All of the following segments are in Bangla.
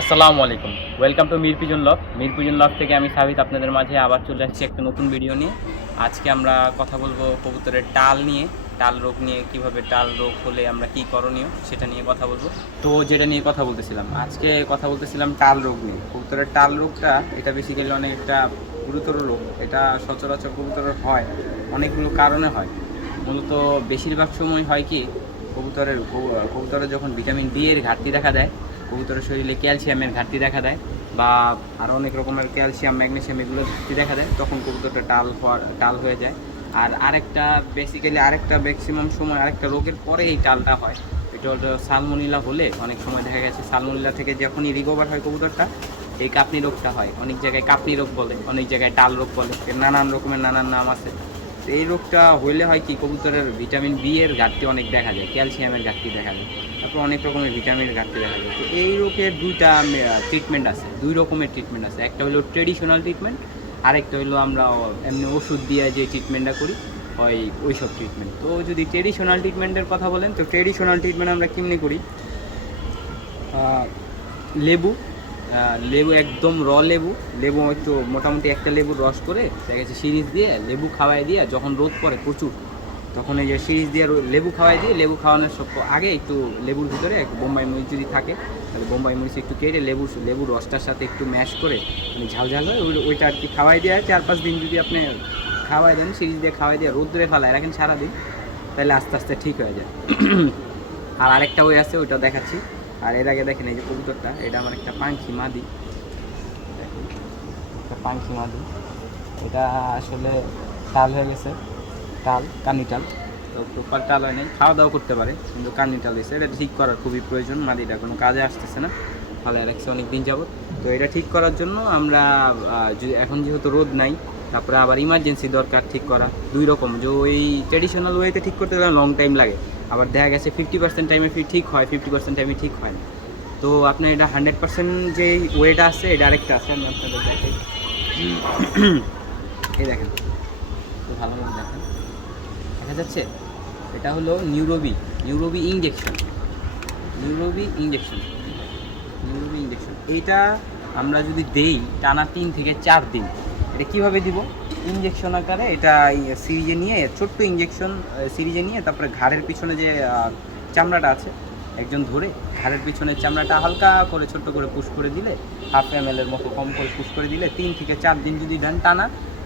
আসসালামু আলাইকুম, ওয়েলকাম টু মির পিজন লব থেকে আমি সাবিত আপনাদের মাঝে আবার চলে আসছি একটা নতুন ভিডিও নিয়ে। আজকে আমরা কথা বলবো কবুতরের টাল নিয়ে, টাল রোগ নিয়ে, কিভাবে টাল রোগ হলে আমরা কি করণীয় সেটা নিয়ে কথা বলবো। তো যেটা নিয়ে কথা বলতেছিলাম, আজকে কথা বলতেছিলাম টাল রোগ নিয়ে। কবুতরের টাল রোগটা এটা বেসিক্যালি অনেক একটা গুরুতর রোগ। এটা সচরাচর কবুতরের হয় অনেকগুলো কারণে হয়। মূলত বেশিরভাগ সময় হয় কি, কবুতরের যখন ভিটামিন ডি এর ঘাটতি দেখা দেয়, কবুতরের শরীরে ক্যালসিয়ামের ঘাটতি দেখা দেয়, বা আরও অনেক রকমের ক্যালসিয়াম ম্যাগনেসিয়াম এগুলো ঘাটতি দেখা দেয়, তখন কবুতরটা টাল হয়ে যায়। আর আরেকটা ম্যাক্সিমাম সময় আরেকটা রোগের পরে এই টালটা হয়। এটা হলো সালমোনেলা। হলে অনেক সময় দেখা গেছে সালমোনেলা থেকে যখনই রিকভার হয় কবুতরটা, এই কাপনি রোগটা হয়। অনেক জায়গায় কাপনি রোগ বলে, অনেক জায়গায় টাল রোগ বলে, এর নানান রকমের নানান নাম আছে। তো এই রোগটা হইলে হয় কি, কবুতরের ভিটামিন বি এর ঘাটতি অনেক দেখা যায়, ক্যালসিয়ামের ঘাটতি দেখা যায়, তারপর অনেক রকমের ভিটামিনের ঘাটতি দেখা যায়। তো এই রোগের দুইটা ট্রিটমেন্ট আছে, দুই রকমের ট্রিটমেন্ট আছে। একটা হলো ট্রেডিশনাল ট্রিটমেন্ট, আরেকটা হলো আমরা এমনি ওষুধ দিয়ে যে ট্রিটমেন্টটা করি ওই সব ট্রিটমেন্ট। তো যদি ট্রেডিশনাল ট্রিটমেন্টের কথা বলেন, তো ট্রেডিশনাল ট্রিটমেন্ট আমরা কেমনি করি, লেবু লেবু একদম লেবু একটু মোটামুটি একটা লেবুর রস করে দেখা গেছে সিরিজ দিয়ে লেবু খাওয়াই দিয়ে, যখন রোদ পড়ে প্রচুর, তখন এই যে সিরিজ দিয়ে লেবু খাওয়াই দিয়ে, লেবু খাওয়ানোর সব আগে একটু লেবুর ভিতরে একটু বোম্বাই মরিচ যদি থাকে, তাহলে বোম্বাই মরিচ একটু কেটে লেবুর রসটার সাথে একটু ম্যাশ করে ঝাল হয় ওইটা আর কি খাওয়াই দেওয়া। 4-5 দিন যদি আপনি খাওয়াই দেন, সিরিজ দিয়ে খাওয়াই দিয়ে রোদ্রে ফেলায় রাখেন সারাদিন, তাহলে আস্তে আস্তে ঠিক হয়ে যায়। আর আরেকটা ওই আছে, ওইটা দেখাচ্ছি। আর এর আগে দেখেন এই যে কবুতরটা, এটা আমার একটা পাঙ্খি মাদি, একটা পাঙ্খি মাদি। এটা আসলে টাল হয়ে গেছে, কানি টাল। তো প্রপার টাল হয় নাই, খাওয়া দাওয়া করতে পারে কিন্তু কানি টাল হয়েছে। এটা ঠিক করার খুবই প্রয়োজন, মাদিটা কোনো কাজে আসতেছে না, ফালায় রাখছে অনেক দিন যাবত। তো এটা ঠিক করার জন্য আমরা এখন যেহেতু রোদ নাই, তারপরে আবার ইমার্জেন্সি দরকার ঠিক করা। দুই রকম, যে ওই ট্রেডিশনাল ওয়েতে ঠিক করতে গেলে লং টাইম লাগে, আবার দেখা গেছে 50% টাইমে ঠিক হয়, 50% টাইমে ঠিক হয় না। তো আপনার এটা 100% যে ওয়েটা আছে, এটা আরেকটা আছে, আমি আপনাদের দেখাই। এই দেখেন, তো ভালো মতো দেখেন, দেখা যাচ্ছে। এটা হলো নিউরোবি ইঞ্জেকশন। নিউরোবি ইঞ্জেকশন এইটা আমরা যদি দেই টানা 3 থেকে 4 দিন, এটা কীভাবে দিব? ইঞ্জেকশন আকারে এটা সিরিজে নিয়ে, ছোট্ট ইঞ্জেকশন সিরিজে নিয়ে, তারপরে ঘাড়ের পিছনে যে চামড়াটা আছে, একজন ধরে ঘাড়ের পিছনের চামড়াটা হালকা করে ছোট্ট করে পুশ করে দিলে, 1/2 ml মতো কম করে পুশ করে দিলে, 3 থেকে 4 দিন যদি দেন টানা,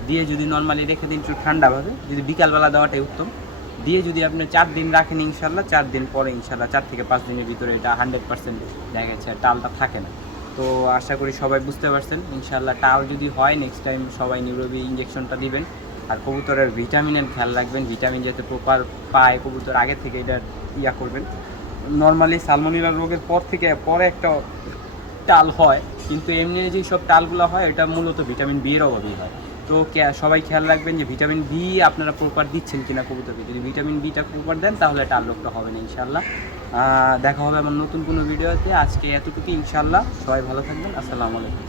দিয়ে যদি নর্মালি রেখে দিন একটু ঠান্ডাভাবে, যদি বিকালবেলা দেওয়াটাই উত্তম, দিয়ে যদি আপনি 4 দিন রাখেন, ইনশাল্লাহ 4 দিন পরে ইনশাল্লাহ 4 থেকে 5 দিনের ভিতরে এটা 100% দেখা গেছে টালটা থাকে না। তো আশা করি সবাই বুঝতে পারছেন। ইনশাল্লাহ টাল যদি হয়, নেক্সট টাইম সবাই নিউরোবি ইঞ্জেকশনটা দিবেন। আর কবুতরের ভিটামিনের খেয়াল রাখবেন, ভিটামিন যাতে প্রপার পায় কবুতর, আগে থেকে এটা করবেন। নর্মালি সালমোনেলা রোগের পরে একটা টাল হয়, কিন্তু এমনি যেই সব টালগুলো হয়, এটা মূলত ভিটামিন বি এর অভাবেই হয়। তো সবাই খেয়াল রাখবেন যে ভিটামিন বি আপনারা প্রপার দিচ্ছেন কিনা কবুতরকে। যদি ভিটামিন বিটা প্রপার দেন, তাহলে টাল রোগটা হবে না ইনশাল্লাহ। দেখা হবে আমার নতুন কোনো ভিডিওতে। আজকে এতটুকু, ইনশাল্লাহ। সবাই ভালো থাকবেন। আসসালামু আলাইকুম।